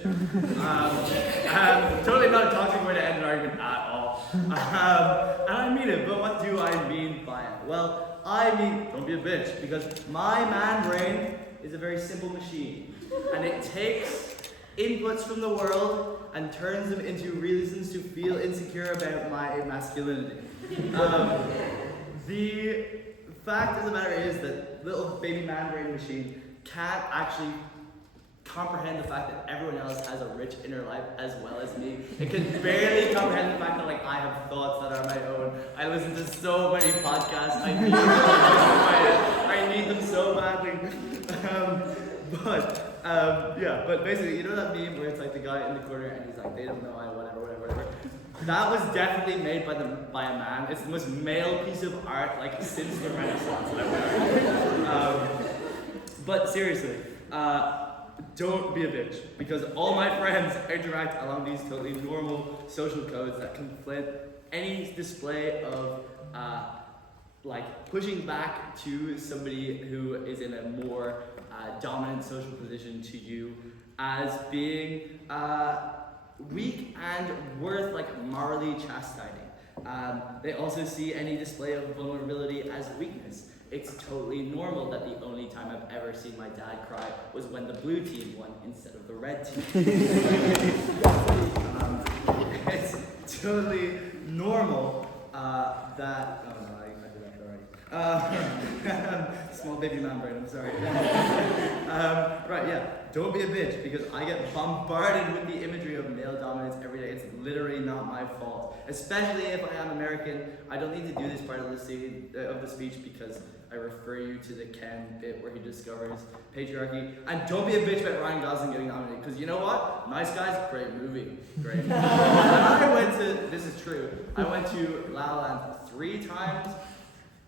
Totally not a toxic way to end an argument at all. And I mean it, but what do I mean by it? Well, I mean, don't be a bitch, because my man brain is a very simple machine, and it takes inputs from the world and turns them into reasons to feel insecure about my masculinity. The fact of the matter is that little baby man brain machine can't actually comprehend the fact that everyone else has a rich inner life as well as me. It can barely comprehend the fact that I have thoughts that are my own. I listen to so many podcasts. I need them so badly. But basically, you know that meme where it's like the guy in the corner and he's like, they don't know whatever. That was definitely made by a man. It's the most male piece of art since the Renaissance ever. But seriously, don't be a bitch, because all my friends interact along these totally normal social codes that conflate any display of like pushing back to somebody who is in a more dominant social position to you as being weak and worth like morally chastising. They also see any display of vulnerability as weakness. It's totally normal that the only time I've ever seen my dad cry was when the blue team won instead of the red team. It's totally normal that. Oh no, I did that already. Small baby man brain, I'm sorry. Right, yeah. Don't be a bitch, because I get bombarded with the imagery of male dominance every day. It's literally not my fault. Especially if I am American. I don't need to do this part of the speech because I refer you to the Ken bit where he discovers patriarchy. And don't be a bitch about Ryan Gosling getting nominated, because you know what? Nice Guys, great movie. Great. And I went to, this is true, I went to La La Land 3 times.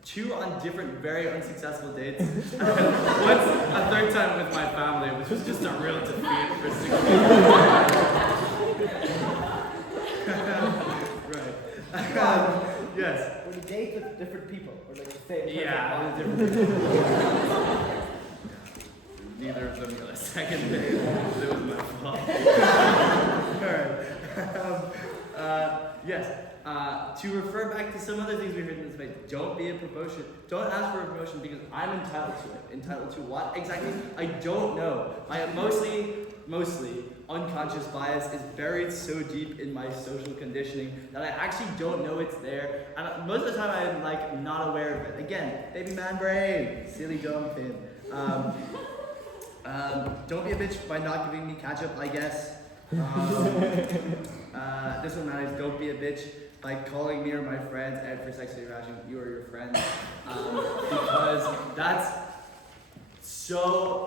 2 on different, very unsuccessful dates. Once, a 3rd time with my family, which was just a real defeat for 6 weeks. Right. Yes. When you date with different people, or like the same person. Yeah, different people. Neither of them got a second date. It was my fault. Alright. Yes. To refer back to some other things we heard in this debate, don't be a promotion. Don't ask for a promotion because I'm entitled to it. Entitled to what exactly? I don't know. My mostly unconscious bias is buried so deep in my social conditioning that I actually don't know it's there. And most of the time I'm like not aware of it. Again, baby man brain, silly dumb thing. Don't be a bitch by not giving me ketchup, I guess. This one matters. Don't be a bitch by calling me or my friends out for sexually harassing you or your friends, because that's so.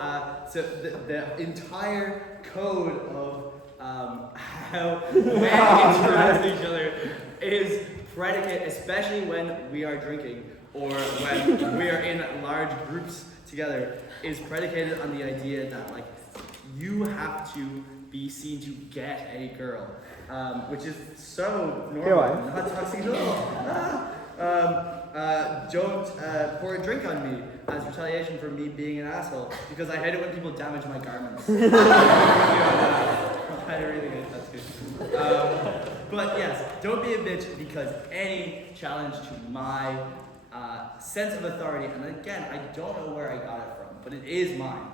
So the entire code of how men interact with each other is predicate, especially when we are drinking or when we are in large groups together, is predicated on the idea that like you have to be seen to get a girl, which is so normal, not toxic at all. Don't pour a drink on me as retaliation for me being an asshole, because I hate it when people damage my garments. I really hate that too. But yes, don't be a bitch, because any challenge to my sense of authority, and again, I don't know where I got it from, but it is mine.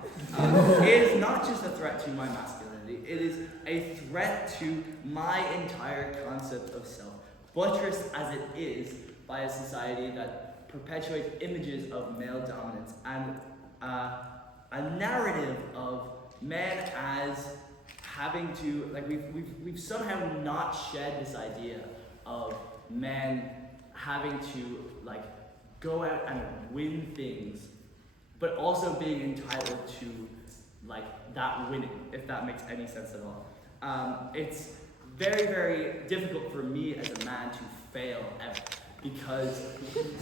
It is not just a threat to my masculinity. It is a threat to my entire concept of self, buttressed as it is by a society that perpetuates images of male dominance and a narrative of men as having to, like, we've somehow not shed this idea of men having to like go out and win things, but also being entitled to like that winning, if that makes any sense at all. It's very, very difficult for me as a man to fail ever, because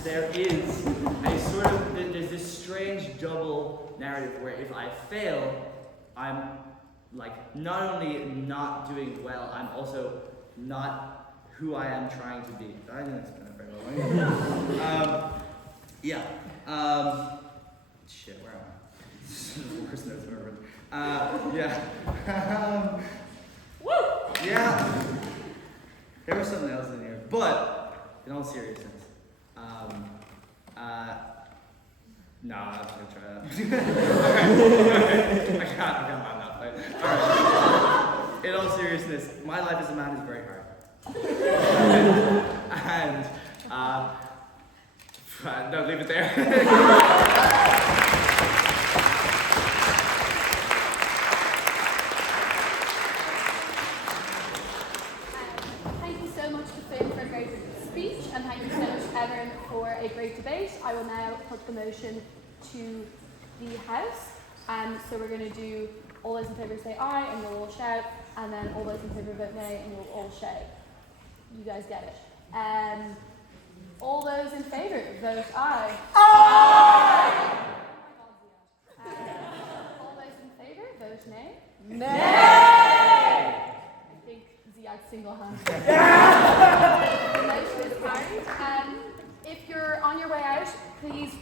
there is a sort of, there's this strange double narrative where if I fail, I'm like not only not doing well, I'm also not who I am trying to be. I didn't explain it very well. Yeah. Shit, where am I? This is the worst notes I've ever written. Yeah. Woo! Yeah. There was something else in here, but in all seriousness, no, I'm not gonna try that. I can't mind that fight. Alright. In all seriousness, my life as a man is very hard. And no, leave it there. Thank you so much to Finn for a great speech, and thank you so much Evan for a great debate. I will now put the motion to the House. So we're going to do all those in favour say aye and you'll all shout, and then all those in favour vote nay and you'll all shout. You guys get it. All those in favour vote aye. Aye! All those in favour vote nay. Nay! I think Ziyad single-handedly. The motion is carried. If you're on your your way out, please